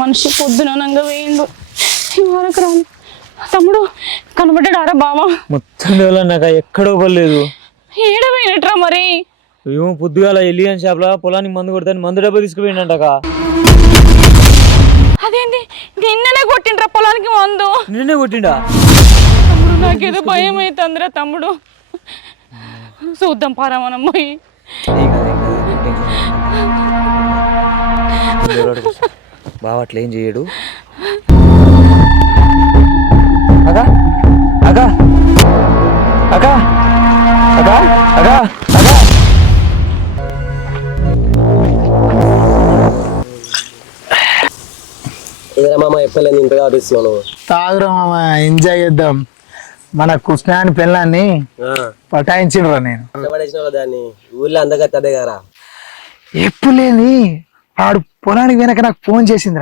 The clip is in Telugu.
మనిషి పొద్దునంగా వేయండు వరకు రాను. తమ్ముడు కనబడ్డారా బావా? మొత్తం నాకు ఎక్కడో పర్లేదు. ఏడవేనట్రా మరి? ఏమో పొద్దుగాల ఎలియన్ షాప్ లో పొలానికి మందు కొడతాను మందు డబ్బా తీసుకుపోయిందంటక. అదేంటి నిన్ననే కొట్టిండ్రా పొలానికి మందు? నిన్నే కొట్టిండా? తమ్ముడు నాకేదో భయం అవుతుందిరా తమ్ముడు. చూద్దాం పారా మనం పోయి. బావ అట్లా ఏం చేయడు. అగా అగా అగా అగా అగా అగా ఏదైనా మామ ఎప్పలేదు ఇంతగా ఆడిస్తున్నాను. తాగురా మామ, ఎంజాయ్ చేద్దాం. మన కృష్ణాని పిల్లాన్ని పటాయించినరా నేను. పడేసిన దాన్ని ఊర్లో అందగత్తే అదే కదా. ఎప్పుడు లేని వాడు పొలానికి వెనక నాకు ఫోన్ చేసింది.